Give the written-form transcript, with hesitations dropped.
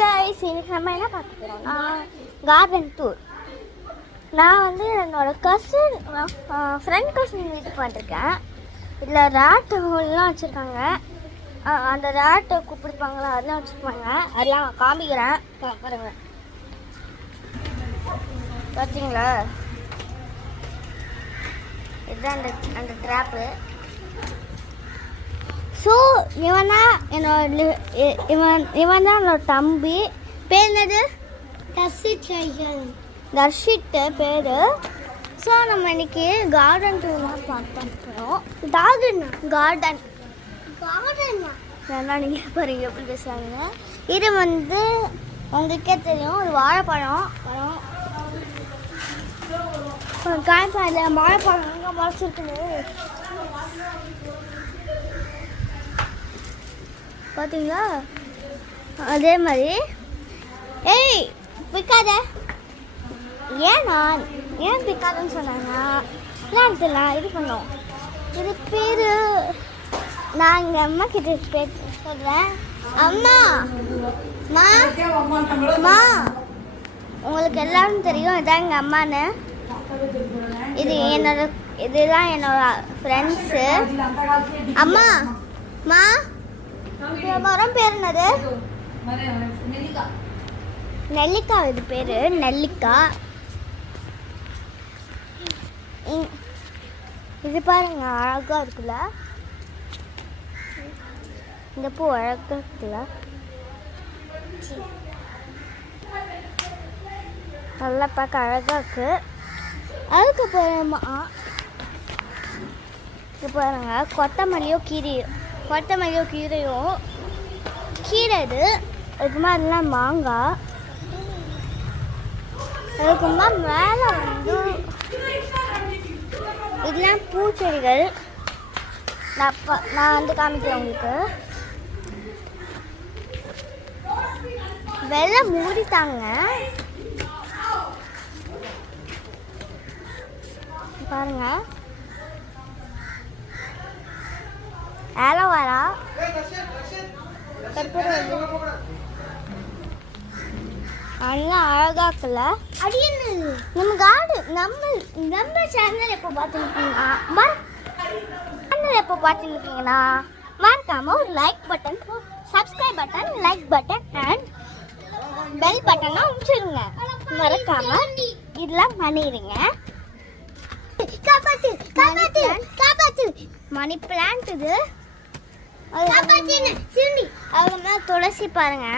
guys, இன்னைக்கு நம்ம என்ன பார்க்க போறோம்னா கார்டன் டூர். நான் வந்து என்னோட ஃப்ரெண்ட் கசின் வீட்டுக்கு வந்திருக்கேன். இதில் ரேட் ஹோல்லாம் வச்சுருக்காங்க. அந்த ரேட்டை கூப்பிடுப்பாங்களா அதெல்லாம் வச்சுருப்பாங்க. அதெல்லாம் காமிக்கிறேன் பாருங்க. பார்த்தீங்களா, இதுதான் அந்த ட்ராப்பு. ஸோ இவன் தான் என்னோட தம்பி. பேர் என்னது? தர்ஷித் பேர். ஸோ நம்ம இன்னைக்கு கார்டன் டூர்லாம் பார்த்துருக்கோம். கார்டன் நல்லா நீங்கள் பாருங்க எப்படி பேசுகிறாங்க. இது வந்து உங்களுக்கே தெரியும், ஒரு வாழைப்பழம் காய்ப்பாடில் வாழைப்பழம் எங்கே முளைச்சிருக்குது பார்த்தீங்களா? அதே மாதிரி ஏய் பிக்காத, ஏன் பிக்காதுன்னு சொன்னாங்கன்னா விளையாட்டுலாம் இது பண்ணோம். இது பேர் நான் எங்கள் அம்மா கிட்ட பேர் சொல்கிறேன். அம்மா உங்களுக்கு எல்லாரும் தெரியும் இதான் எங்கள் அம்மான்னு. இதுதான் என்னோட ஃப்ரெண்ட்ஸு. அம்மா மரம் பேர் என்னது? நெல்லிக்காய். இது பேரு நெல்லிக்காய். இது பாருங்க அழகா இருக்குல்ல, இந்த பூ அழகா இருக்குல்ல, நல்லா பார்க்க அழகா இருக்கு. அதுக்கப்புறமா இது பாருங்க கொத்தமல்லியும் கீரையும் கீரை. இது அதுக்குமா அதெல்லாம் மாங்காய். அதுக்குமா மேலே வந்து இதெல்லாம் பூச்செடிகள். நான் வந்து காமிக்கிறேன் உங்களுக்கு. வெள்ளை மூடிட்டாங்க பாருங்க. ஆலோவேரா, அதெல்லாம் அழகா இருக்குல்ல. நம்ம சேனல் எப்போ பார்த்துருக்கீங்கன்னா மறக்காம ஒரு like button, subscribe button, like button and bell பட்டனை அமுச்சிடுங்க. மறக்காம இதெல்லாம் பண்ணிடுங்க. மணி பிளான்ட் இது. அதுக்கு துளசி பாருங்க.